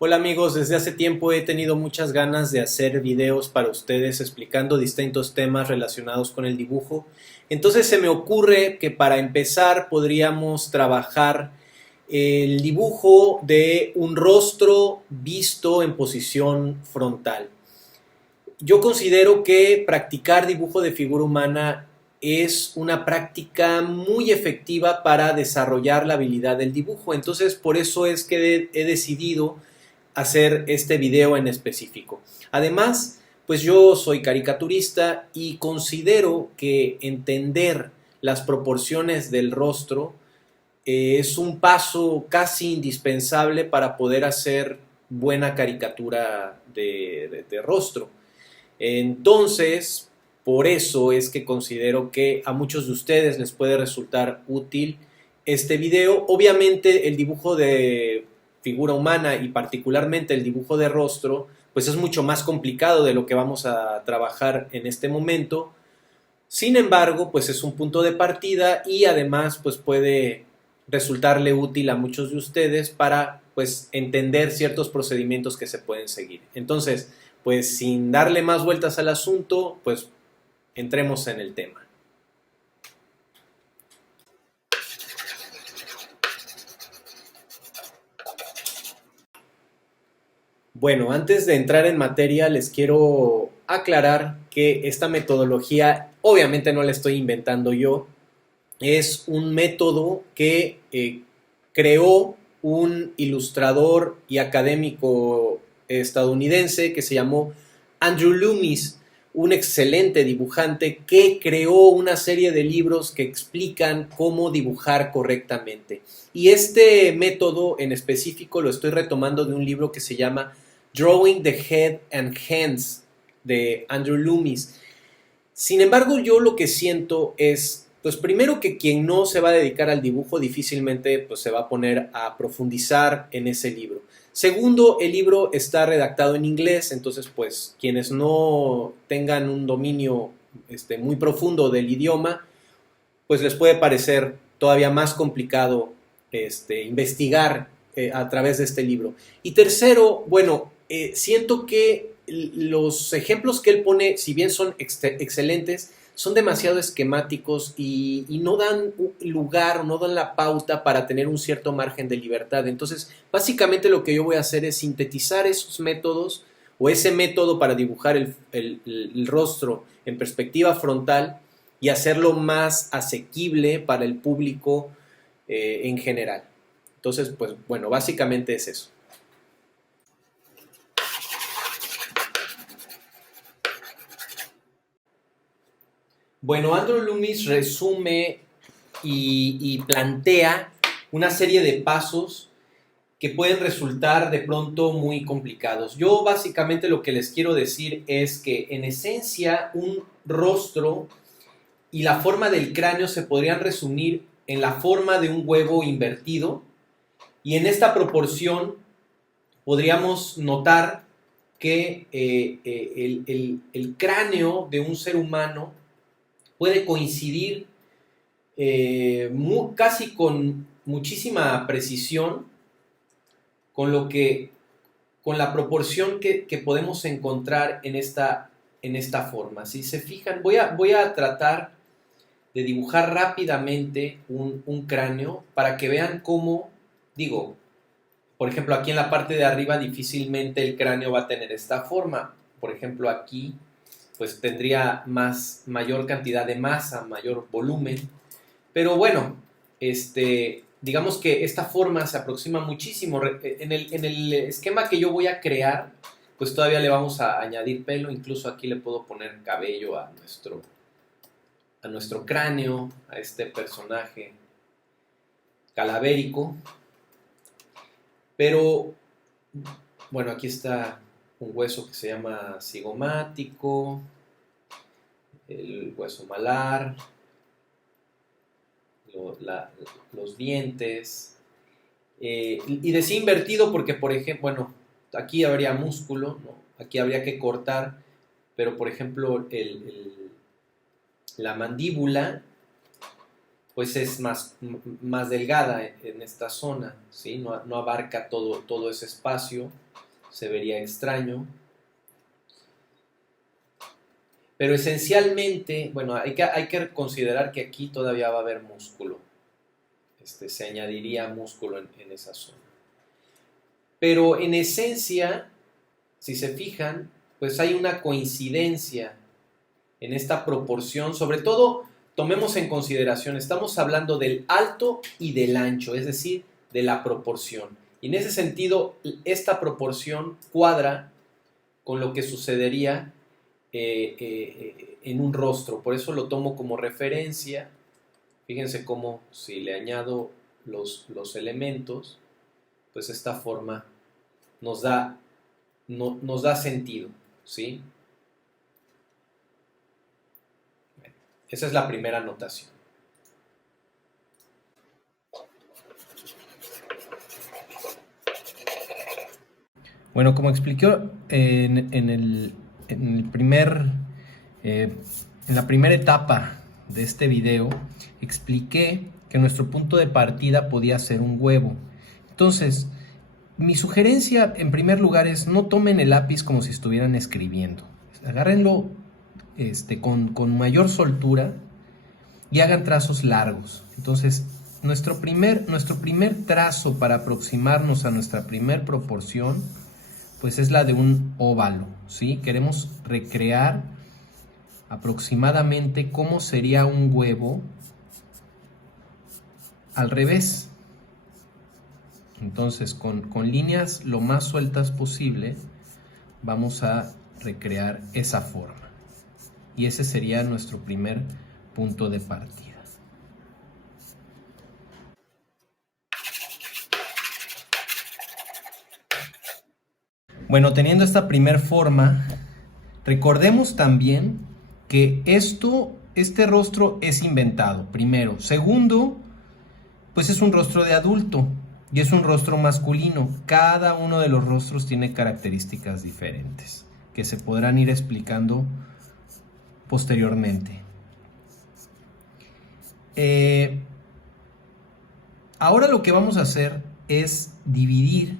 Hola amigos, desde hace tiempo he tenido muchas ganas de hacer videos para ustedes explicando distintos temas relacionados con el dibujo. Entonces se me ocurre que para empezar podríamos trabajar el dibujo de un rostro visto en posición frontal. Yo considero que practicar dibujo de figura humana es una práctica muy efectiva para desarrollar la habilidad del dibujo. Entonces por eso es que he decidido hacer este video en específico. Además, pues yo soy caricaturista y considero que entender las proporciones del rostro es un paso casi indispensable para poder hacer buena caricatura de rostro. Entonces, por eso es que considero que a muchos de ustedes les puede resultar útil este video. Obviamente el dibujo de figura humana y particularmente el dibujo de rostro, pues es mucho más complicado de lo que vamos a trabajar en este momento. Sin embargo, pues es un punto de partida y además pues puede resultarle útil a muchos de ustedes para pues entender ciertos procedimientos que se pueden seguir. Entonces, pues sin darle más vueltas al asunto, pues entremos en el tema. Bueno, antes de entrar en materia, les quiero aclarar que esta metodología, obviamente no la estoy inventando yo, es un método que creó un ilustrador y académico estadounidense que se llamó Andrew Loomis, un excelente dibujante que creó una serie de libros que explican cómo dibujar correctamente. Y este método en específico lo estoy retomando de un libro que se llama Drawing the Head and Hands de Andrew Loomis. Sin embargo, yo lo que siento es, pues primero que quien no se va a dedicar al dibujo difícilmente pues, se va a poner a profundizar en ese libro. Segundo, el libro está redactado en inglés, entonces pues quienes no tengan un dominio muy profundo del idioma, pues les puede parecer todavía más complicado investigar a través de este libro. Y tercero, bueno, siento que los ejemplos que él pone, si bien son excelentes, son demasiado esquemáticos y no dan lugar o no dan la pauta para tener un cierto margen de libertad. Entonces, básicamente lo que yo voy a hacer es sintetizar esos métodos o ese método para dibujar el rostro en perspectiva frontal y hacerlo más asequible para el público en general. Entonces, pues bueno, básicamente es eso. Bueno, Andrew Loomis resume y plantea una serie de pasos que pueden resultar de pronto muy complicados. Yo básicamente lo que les quiero decir es que en esencia un rostro y la forma del cráneo se podrían resumir en la forma de un huevo invertido y en esta proporción podríamos notar que el cráneo de un ser humano puede coincidir casi con muchísima precisión con la proporción que podemos encontrar en esta forma. Si se fijan, voy a tratar de dibujar rápidamente un cráneo para que vean cómo, digo, por ejemplo, aquí en la parte de arriba difícilmente el cráneo va a tener esta forma. Por ejemplo, aquí pues tendría mayor cantidad de masa, mayor volumen. Pero bueno, digamos que esta forma se aproxima muchísimo. En el esquema que yo voy a crear, pues todavía le vamos a añadir pelo. Incluso aquí le puedo poner cabello a nuestro cráneo, a este personaje calavérico. Pero, bueno, aquí está un hueso que se llama cigomático, el hueso malar, los dientes. Y decía invertido porque, por ejemplo, bueno, aquí habría músculo, ¿no? Aquí habría que cortar, pero, por ejemplo, la mandíbula pues es más delgada en esta zona, ¿sí? No abarca todo ese espacio. se vería extraño. Pero esencialmente, bueno, hay que considerar que aquí todavía va a haber músculo. Se añadiría músculo en esa zona. Pero en esencia, si se fijan, pues hay una coincidencia en esta proporción. Sobre todo, tomemos en consideración, estamos hablando del alto y del ancho, es decir, de la proporción. Y en ese sentido, esta proporción cuadra con lo que sucedería en un rostro. Por eso lo tomo como referencia. Fíjense cómo si le añado los elementos, pues esta forma nos da sentido, ¿sí? Bueno, esa es la primera anotación. Bueno, como expliqué en la primera etapa de este video, expliqué que nuestro punto de partida podía ser un huevo. Entonces, mi sugerencia en primer lugar es no tomen el lápiz como si estuvieran escribiendo. Agárrenlo con mayor soltura y hagan trazos largos. Entonces, nuestro primer trazo para aproximarnos a nuestra primer proporción, pues es la de un óvalo, ¿sí? Queremos recrear aproximadamente cómo sería un huevo al revés. Entonces, con líneas lo más sueltas posible, vamos a recrear esa forma. Y ese sería nuestro primer punto de partida. Bueno, teniendo esta primer forma, recordemos también que este rostro es inventado, primero. Segundo, pues es un rostro de adulto y es un rostro masculino. Cada uno de los rostros tiene características diferentes que se podrán ir explicando posteriormente. Ahora lo que vamos a hacer es dividir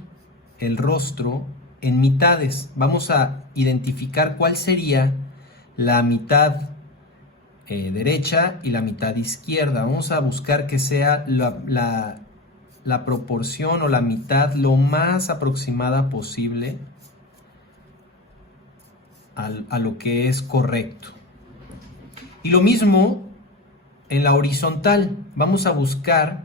el rostro en mitades. Vamos a identificar cuál sería la mitad derecha y la mitad izquierda. Vamos a buscar que sea la proporción o la mitad lo más aproximada posible a lo que es correcto. Y lo mismo en la horizontal. Vamos a buscar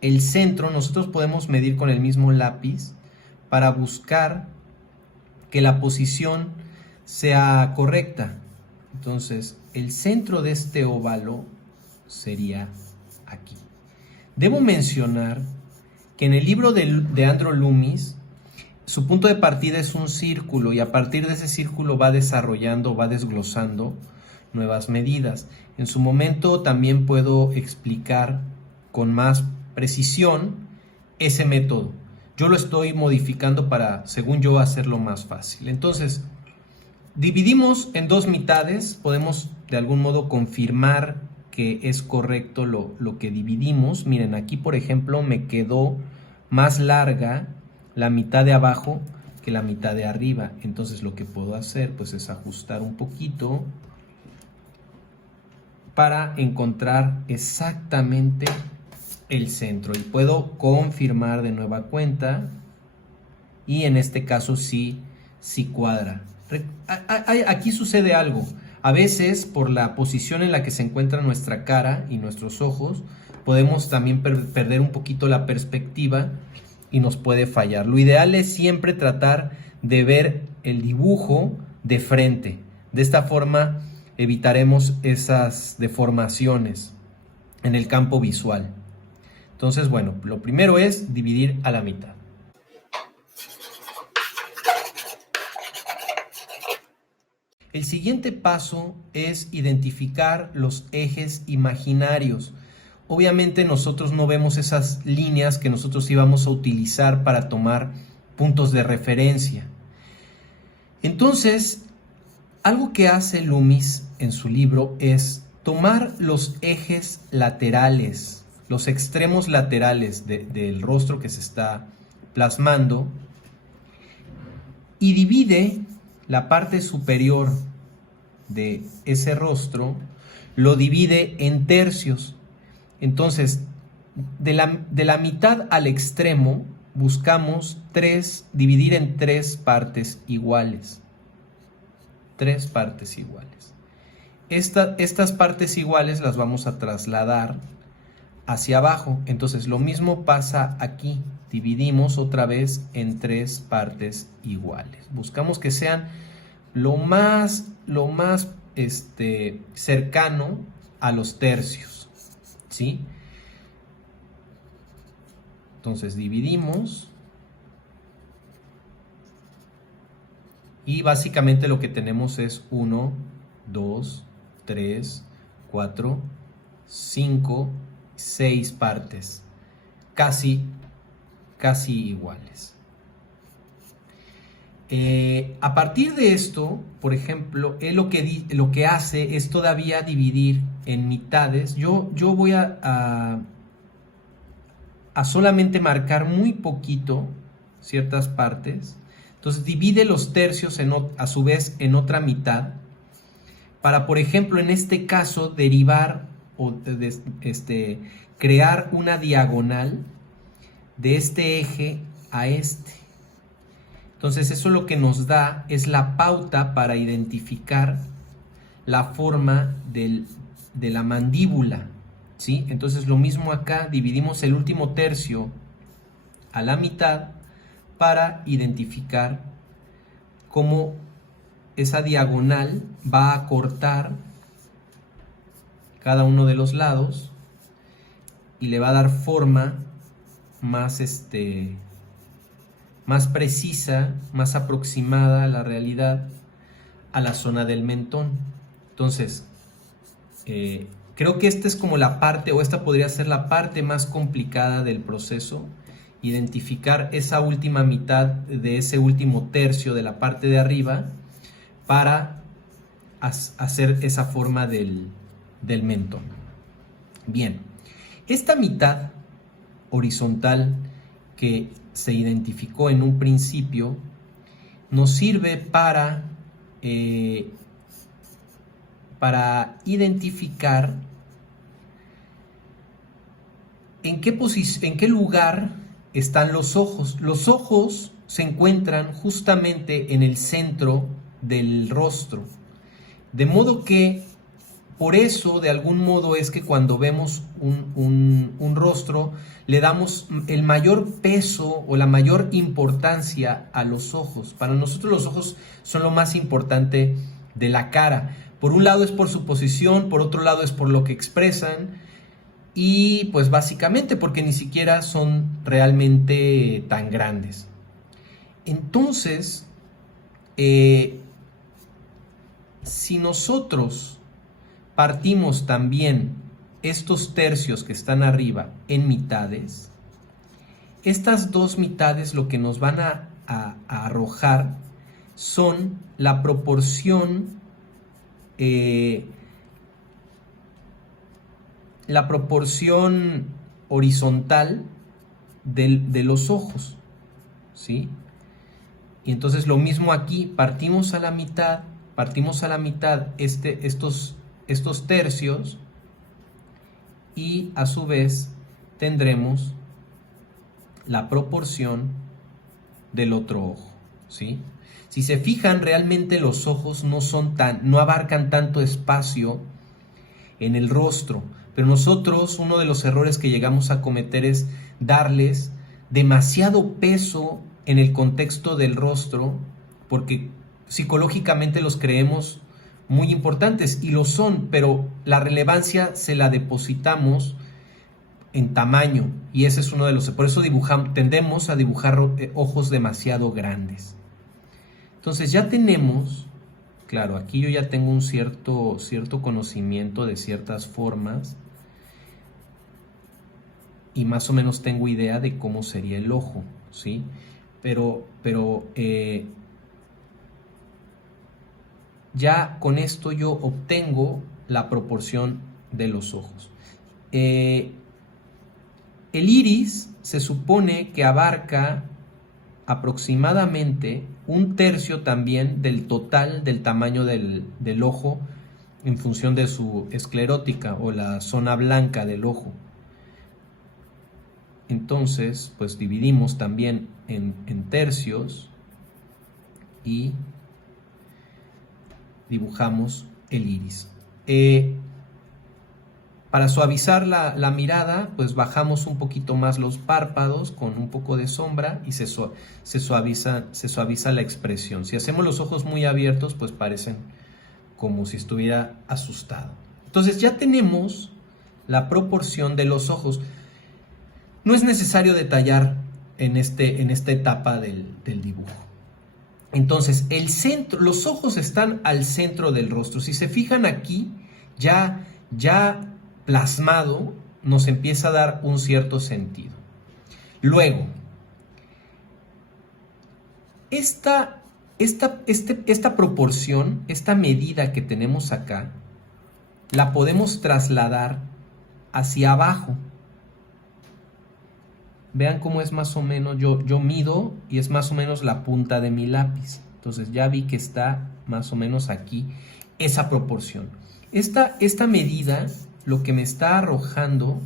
el centro. Nosotros podemos medir con el mismo lápiz para buscar que la posición sea correcta. Entonces, el centro de este óvalo sería aquí. Debo mencionar que en el libro de Andrew Loomis, su punto de partida es un círculo y a partir de ese círculo va desarrollando, va desglosando nuevas medidas. En su momento también puedo explicar con más precisión ese método. Yo lo estoy modificando para, según yo, hacerlo más fácil. Entonces, dividimos en dos mitades. Podemos de algún modo confirmar que es correcto lo que dividimos. Miren, aquí por ejemplo me quedó más larga la mitad de abajo que la mitad de arriba. Entonces lo que puedo hacer pues es ajustar un poquito para encontrar exactamente el centro y puedo confirmar de nueva cuenta y en este caso sí cuadra. Aquí sucede algo. A veces por la posición en la que se encuentra nuestra cara y nuestros ojos podemos también perder un poquito la perspectiva y nos puede fallar. Lo ideal es siempre tratar de ver el dibujo de frente. De esta forma evitaremos esas deformaciones en el campo visual. Entonces, bueno, lo primero es dividir a la mitad. El siguiente paso es identificar los ejes imaginarios. Obviamente nosotros no vemos esas líneas que nosotros íbamos a utilizar para tomar puntos de referencia. Entonces, algo que hace Loomis en su libro es tomar los ejes laterales, los extremos laterales del rostro que se está plasmando y divide la parte superior de ese rostro, lo divide en tercios. Entonces, de la mitad al extremo, buscamos dividir en 3 partes iguales. 3 partes iguales. Estas partes iguales las vamos a trasladar hacia abajo. Entonces, lo mismo pasa aquí. Dividimos otra vez en 3 partes iguales. Buscamos que sean lo más cercano a los tercios, ¿sí? Entonces dividimos y básicamente lo que tenemos es 1, 2, 3, 4, 5, 6 partes, casi iguales. A partir de esto, por ejemplo, él lo que hace es todavía dividir en mitades. Yo voy a solamente marcar muy poquito ciertas partes. Entonces divide los tercios a su vez en otra mitad para, por ejemplo, en este caso derivar o crear una diagonal de este eje a este. Entonces eso lo que nos da es la pauta para identificar la forma de la mandíbula, ¿sí? Entonces lo mismo acá, dividimos el último tercio a la mitad para identificar cómo esa diagonal va a cortar cada uno de los lados y le va a dar forma más precisa, más aproximada a la realidad, a la zona del mentón. Entonces, creo que esta es como la parte, o esta podría ser la parte más complicada del proceso, identificar esa última mitad de ese último tercio de la parte de arriba para hacer esa forma del mentón. Bien, esta mitad horizontal que se identificó en un principio nos sirve para identificar en qué lugar están los ojos. Los ojos se encuentran justamente en el centro del rostro, de modo que por eso, de algún modo, es que cuando vemos un rostro, le damos el mayor peso o la mayor importancia a los ojos. Para nosotros los ojos son lo más importante de la cara. Por un lado es por su posición, por otro lado es por lo que expresan y pues básicamente porque ni siquiera son realmente tan grandes. Entonces, si nosotros partimos también estos tercios que están arriba en mitades, estas dos mitades lo que nos van a arrojar son la proporción horizontal de los ojos, ¿sí? Y entonces lo mismo aquí, partimos a la mitad estos tercios y a su vez tendremos la proporción del otro ojo, ¿sí? Si se fijan, realmente los ojos no abarcan tanto espacio en el rostro, pero nosotros uno de los errores que llegamos a cometer es darles demasiado peso en el contexto del rostro, porque psicológicamente los creemos muy importantes y lo son, pero la relevancia se la depositamos en tamaño y ese es uno de los, por eso tendemos a dibujar ojos demasiado grandes. Entonces ya tenemos, claro, aquí yo ya tengo un cierto conocimiento de ciertas formas y más o menos tengo idea de cómo sería el ojo, ¿sí? Pero ya con esto yo obtengo la proporción de los ojos. El iris se supone que abarca aproximadamente un tercio también del total del tamaño del ojo en función de su esclerótica o la zona blanca del ojo. Entonces, pues dividimos también en tercios y dibujamos el iris. Para suavizar la mirada, pues bajamos un poquito más los párpados con un poco de sombra y se suaviza la expresión. Si hacemos los ojos muy abiertos, pues parecen como si estuviera asustado. Entonces ya tenemos la proporción de los ojos. No es necesario detallar en esta etapa del dibujo. Entonces, los ojos están al centro del rostro. Si se fijan aquí, ya plasmado, nos empieza a dar un cierto sentido. Luego, esta proporción, esta medida que tenemos acá, la podemos trasladar hacia abajo. Vean cómo es más o menos, yo mido y es más o menos la punta de mi lápiz. Entonces ya vi que está más o menos aquí esa proporción. Esta medida lo que me está arrojando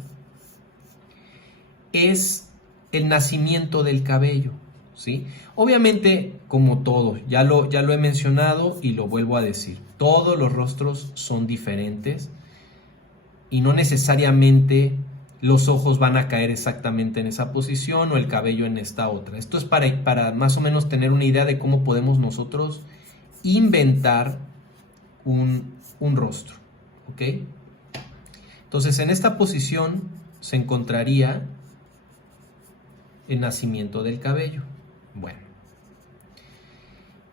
es el nacimiento del cabello, ¿sí? Obviamente, como todo, ya lo he mencionado y lo vuelvo a decir, todos los rostros son diferentes y no necesariamente los ojos van a caer exactamente en esa posición o el cabello en esta otra. Esto es para más o menos tener una idea de cómo podemos nosotros inventar un rostro, ¿ok? Entonces, en esta posición se encontraría el nacimiento del cabello. Bueno,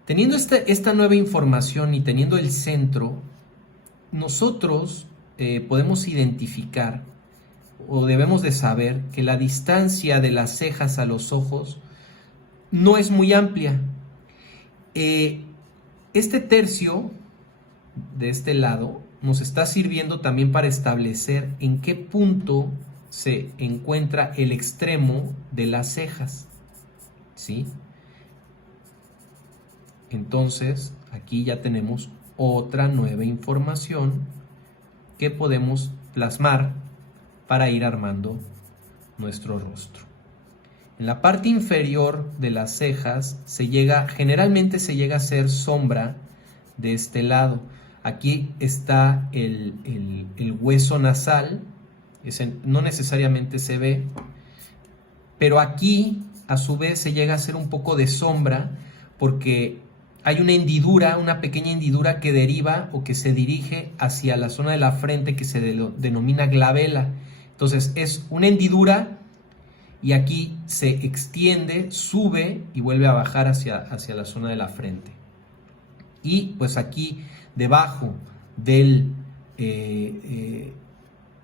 teniendo esta nueva información y teniendo el centro, nosotros podemos identificar o debemos de saber que la distancia de las cejas a los ojos no es muy amplia. Este tercio de este lado nos está sirviendo también para establecer en qué punto se encuentra el extremo de las cejas, ¿sí? Entonces, aquí ya tenemos otra nueva información que podemos plasmar para ir armando nuestro rostro. En la parte inferior de las cejas generalmente se llega a hacer sombra de este lado. Aquí está el hueso nasal, no necesariamente se ve, pero aquí a su vez se llega a hacer un poco de sombra porque hay una pequeña hendidura que deriva o que se dirige hacia la zona de la frente que se denomina glabela. Entonces es una hendidura y aquí se extiende, sube y vuelve a bajar hacia la zona de la frente. Y pues aquí debajo del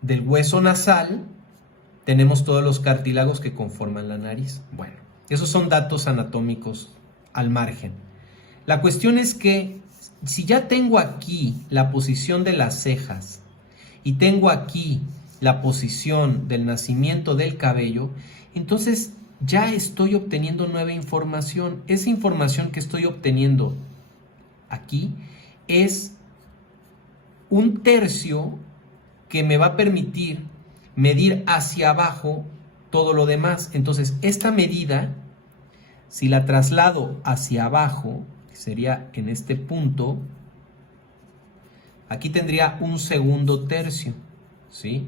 hueso nasal tenemos todos los cartílagos que conforman la nariz. Bueno, esos son datos anatómicos al margen. La cuestión es que si ya tengo aquí la posición de las cejas y tengo aquí la posición del nacimiento del cabello, entonces ya estoy obteniendo nueva información. Esa información que estoy obteniendo aquí es un tercio que me va a permitir medir hacia abajo todo lo demás. Entonces, esta medida, si la traslado hacia abajo, que sería en este punto, aquí tendría un segundo tercio, ¿sí?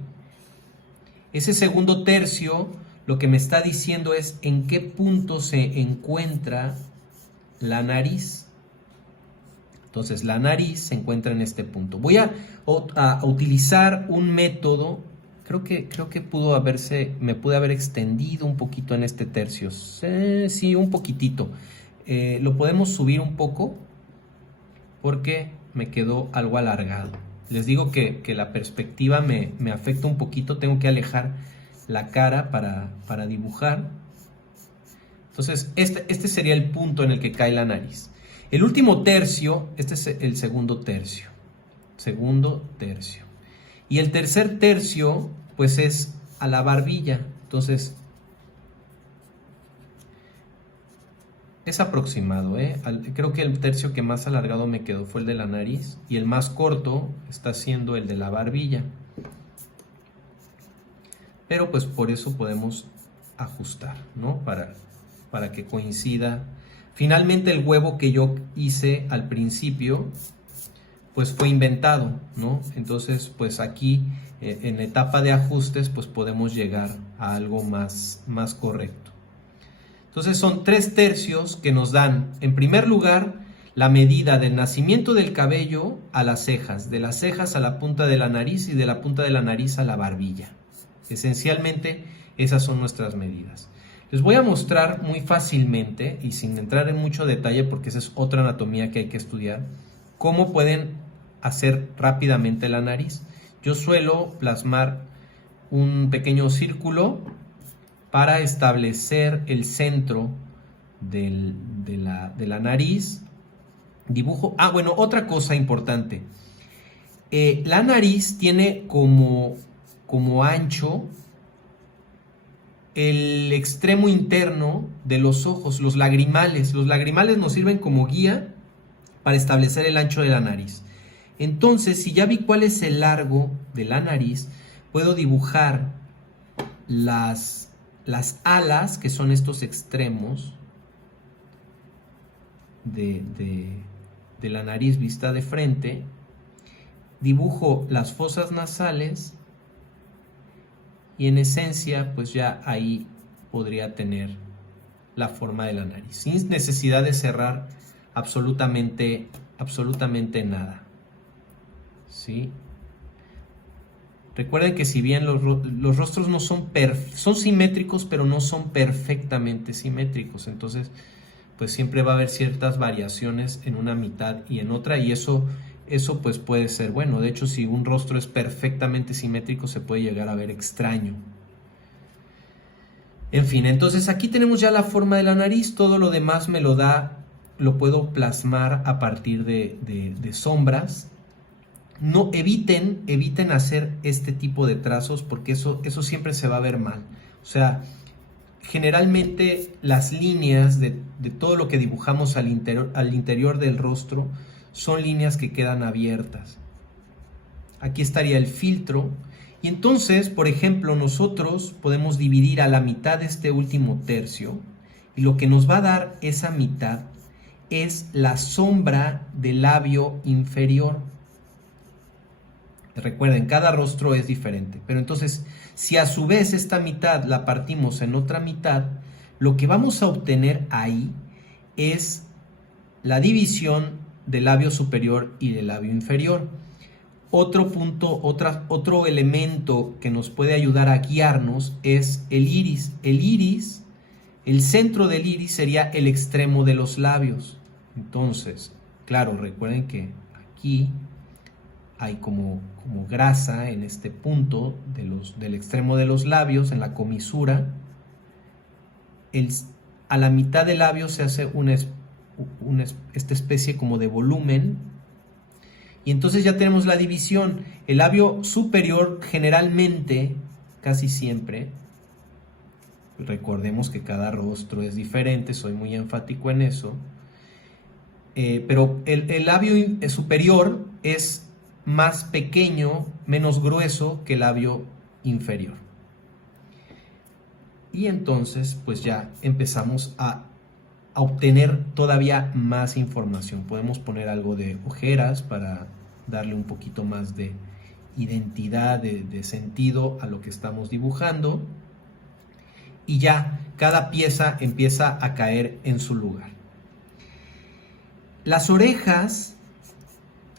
Ese segundo tercio lo que me está diciendo es en qué punto se encuentra la nariz. Entonces la nariz se encuentra en este punto. Voy a utilizar un método, creo que me pude haber extendido un poquito en este tercio. Sí, un poquitito. Lo podemos subir un poco porque me quedó algo alargado. Les digo que la perspectiva me afecta un poquito, tengo que alejar la cara para dibujar. Entonces, este sería el punto en el que cae la nariz. El último tercio, este es el segundo tercio. Segundo tercio. Y el tercer tercio, pues es a la barbilla. Entonces, es aproximado, ¿eh? Creo que el tercio que más alargado me quedó fue el de la nariz y el más corto está siendo el de la barbilla. Pero pues por eso podemos ajustar, ¿no? Para que coincida. Finalmente el huevo que yo hice al principio pues fue inventado, ¿no? Entonces pues aquí en la etapa de ajustes pues podemos llegar a algo más correcto. Entonces son 3/3 que nos dan, en primer lugar, la medida del nacimiento del cabello a las cejas, de las cejas a la punta de la nariz y de la punta de la nariz a la barbilla. Esencialmente esas son nuestras medidas. Les voy a mostrar muy fácilmente y sin entrar en mucho detalle porque esa es otra anatomía que hay que estudiar, cómo pueden hacer rápidamente la nariz. Yo suelo plasmar un pequeño círculo para establecer el centro de la nariz. Dibujo. Bueno, otra cosa importante. La nariz tiene como ancho el extremo interno de los ojos, los lagrimales. Los lagrimales nos sirven como guía para establecer el ancho de la nariz. Entonces, si ya vi cuál es el largo de la nariz, puedo dibujar las alas, que son estos extremos de la nariz vista de frente. Dibujo las fosas nasales y en esencia pues ya ahí podría tener la forma de la nariz sin necesidad de cerrar absolutamente nada, ¿sí? Recuerden que si bien los rostros no son simétricos, pero no son perfectamente simétricos. Entonces, pues siempre va a haber ciertas variaciones en una mitad y en otra, y eso pues puede ser bueno. De hecho, si un rostro es perfectamente simétrico, se puede llegar a ver extraño. En fin, entonces aquí tenemos ya la forma de la nariz. Todo lo demás me lo puedo plasmar a partir de sombras. No eviten hacer este tipo de trazos porque eso siempre se va a ver mal. O sea, generalmente las líneas de todo lo que dibujamos al interior del rostro son líneas que quedan abiertas. Aquí estaría el filtro. Y entonces, por ejemplo, nosotros podemos dividir a la mitad de este último tercio y lo que nos va a dar esa mitad es la sombra del labio inferior. Recuerden, cada rostro es diferente, pero entonces, si a su vez esta mitad la partimos en otra mitad, lo que vamos a obtener ahí es la división del labio superior y del labio inferior. Otro punto, otro elemento que nos puede ayudar a guiarnos es el iris. El iris, el centro del iris sería el extremo de los labios. Entonces, claro, recuerden que aquí hay como grasa en este punto del extremo de los labios, en la comisura. A la mitad del labio se hace esta especie como de volumen. Y entonces ya tenemos la división. El labio superior generalmente, casi siempre, recordemos que cada rostro es diferente, soy muy enfático en eso, pero el labio superior es más pequeño, menos grueso que el labio inferior. Y entonces pues ya empezamos a obtener todavía más información. Podemos poner algo de ojeras para darle un poquito más de identidad, de sentido a lo que estamos dibujando. Y ya cada pieza empieza a caer en su lugar. Las orejas,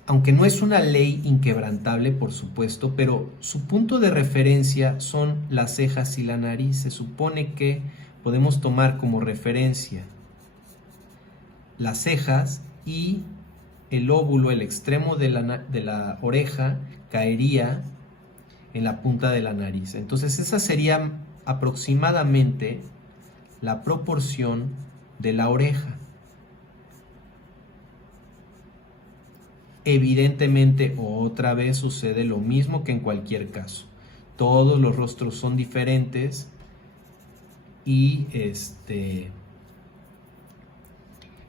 aunque no es una ley inquebrantable, por supuesto, pero su punto de referencia son las cejas y la nariz. Se supone que podemos tomar como referencia las cejas y el óvulo, el extremo de la oreja, caería en la punta de la nariz. Entonces esa sería aproximadamente la proporción de la oreja. Evidentemente, otra vez sucede lo mismo que en cualquier caso. Todos los rostros son diferentes y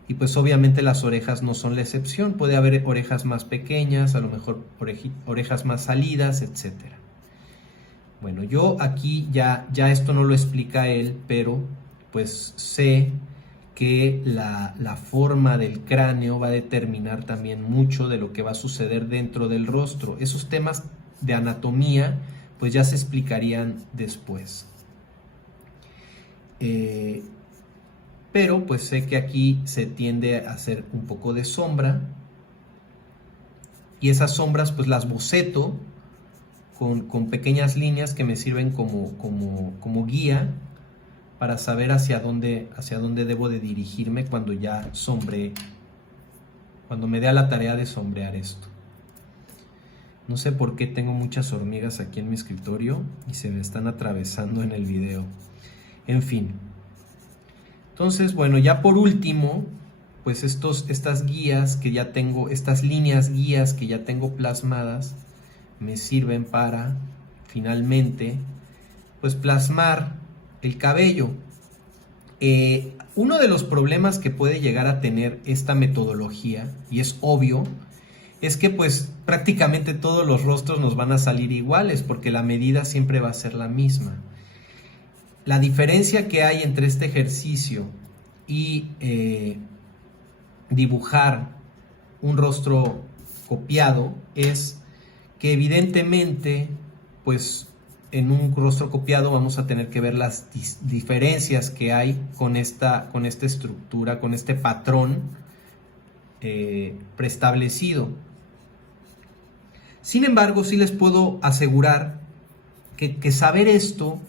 y pues obviamente las orejas no son la excepción. Puede haber orejas más pequeñas, a lo mejor orejas más salidas, etc. Bueno, yo aquí ya esto no lo explica él, pero pues sé que la forma del cráneo va a determinar también mucho de lo que va a suceder dentro del rostro. Esos temas de anatomía pues ya se explicarían después. Pero pues sé que aquí se tiende a hacer un poco de sombra, y esas sombras pues las boceto con pequeñas líneas que me sirven como guía para saber hacia dónde debo de dirigirme cuando ya sombreé, cuando me dé a la tarea de sombrear esto. No sé por qué tengo muchas hormigas aquí en mi escritorio y se me están atravesando en el video. En fin. Entonces, bueno, ya por último, pues estas guías que ya tengo, estas líneas guías que ya tengo plasmadas, me sirven para, finalmente, pues plasmar el cabello. Uno de los problemas que puede llegar a tener esta metodología, y es obvio, es que pues prácticamente todos los rostros nos van a salir iguales, porque la medida siempre va a ser la misma. La diferencia que hay entre este ejercicio y dibujar un rostro copiado es que evidentemente, pues en un rostro copiado vamos a tener que ver las diferencias que hay con esta estructura, con este patrón preestablecido. Sin embargo, sí les puedo asegurar que saber esto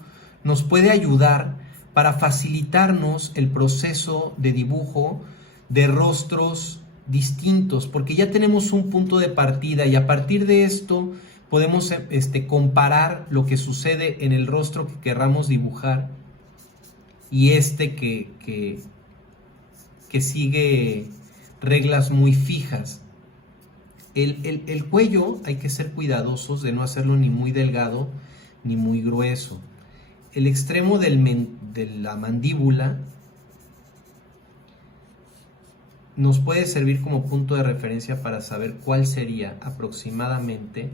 nos puede ayudar para facilitarnos el proceso de dibujo de rostros distintos, porque ya tenemos un punto de partida y a partir de esto podemos comparar lo que sucede en el rostro que querramos dibujar y que sigue reglas muy fijas. El cuello hay que ser cuidadosos de no hacerlo ni muy delgado ni muy grueso. El extremo de la mandíbula nos puede servir como punto de referencia para saber cuál sería aproximadamente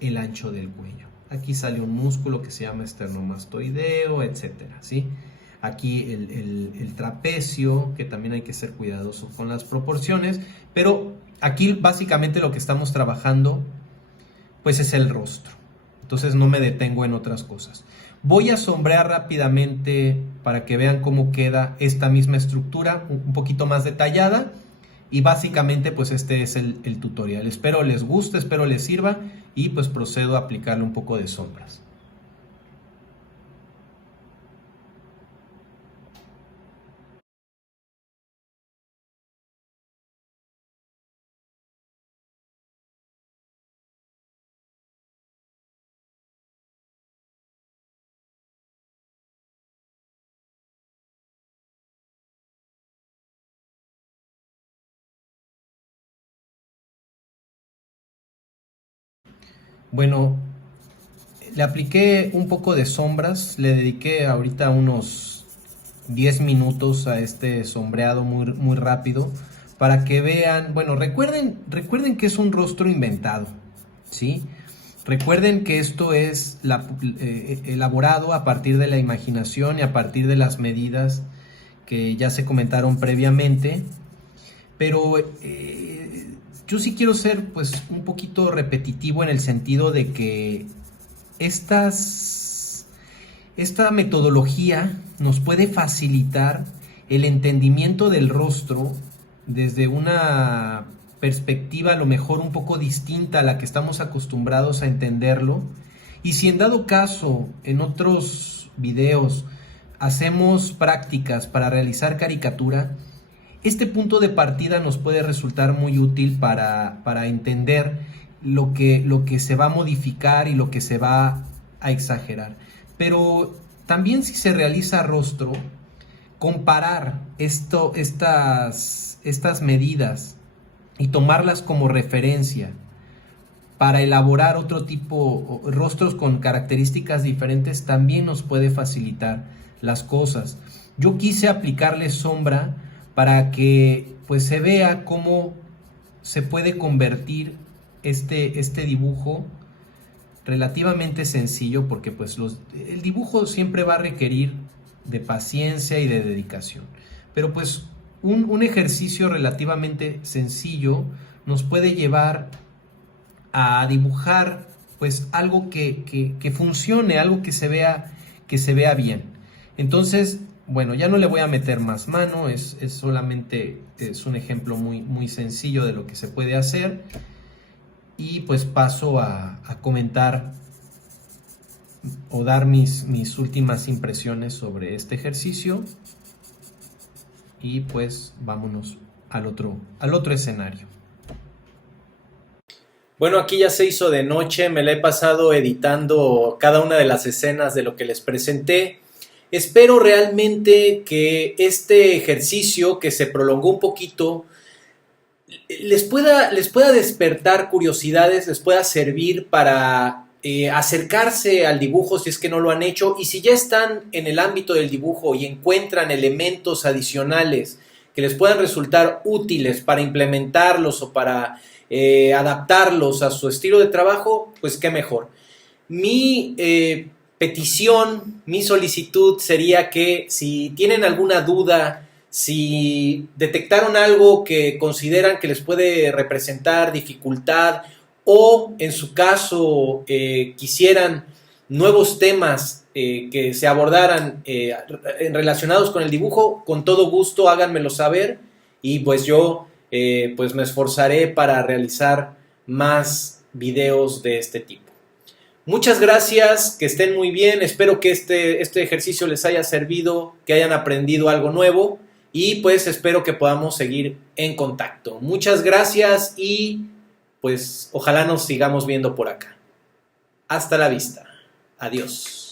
el ancho del cuello. Aquí sale un músculo que se llama esternomastoideo, etcétera, ¿sí? Aquí el trapecio, que también hay que ser cuidadoso con las proporciones, pero aquí básicamente lo que estamos trabajando pues es el rostro. Entonces no me detengo en otras cosas. Voy a sombrear rápidamente para que vean cómo queda esta misma estructura, un poquito más detallada. Y básicamente pues este es el tutorial. Espero les guste, espero les sirva y pues procedo a aplicarle un poco de sombras. Bueno, le apliqué un poco de sombras, le dediqué ahorita unos 10 minutos a este sombreado muy rápido para que vean, bueno, recuerden que es un rostro inventado, ¿sí? Recuerden que esto es elaborado a partir de la imaginación y a partir de las medidas que ya se comentaron previamente, pero yo sí quiero ser pues un poquito repetitivo en el sentido de que esta metodología nos puede facilitar el entendimiento del rostro desde una perspectiva a lo mejor un poco distinta a la que estamos acostumbrados a entenderlo. Y si en dado caso en otros videos hacemos prácticas para realizar caricatura, este punto de partida nos puede resultar muy útil para entender lo que se va a modificar y lo que se va a exagerar. Pero también si se realiza rostro, comparar estas medidas y tomarlas como referencia para elaborar otro tipo, rostros con características diferentes, también nos puede facilitar las cosas. Yo quise aplicarle sombra para que pues se vea cómo se puede convertir este dibujo relativamente sencillo, porque pues el dibujo siempre va a requerir de paciencia y de dedicación, pero pues un ejercicio relativamente sencillo nos puede llevar a dibujar pues algo que funcione, algo que se vea bien. Entonces, bueno, ya no le voy a meter más mano, es solamente es un ejemplo muy sencillo de lo que se puede hacer, y pues paso a comentar o dar mis últimas impresiones sobre este ejercicio, y pues vámonos al otro escenario. Bueno, aquí ya se hizo de noche, me la he pasado editando cada una de las escenas de lo que les presenté. Espero realmente que este ejercicio, que se prolongó un poquito, les pueda despertar curiosidades, les pueda servir para acercarse al dibujo si es que no lo han hecho, y si ya están en el ámbito del dibujo y encuentran elementos adicionales que les puedan resultar útiles para implementarlos o para adaptarlos a su estilo de trabajo, pues qué mejor. Mi petición, mi solicitud sería que si tienen alguna duda, si detectaron algo que consideran que les puede representar dificultad, o en su caso quisieran nuevos temas que se abordaran relacionados con el dibujo, con todo gusto háganmelo saber, y pues yo pues me esforzaré para realizar más videos de este tipo. Muchas gracias, que estén muy bien, espero que este ejercicio les haya servido, que hayan aprendido algo nuevo, y pues espero que podamos seguir en contacto. Muchas gracias y pues ojalá nos sigamos viendo por acá. Hasta la vista. Adiós.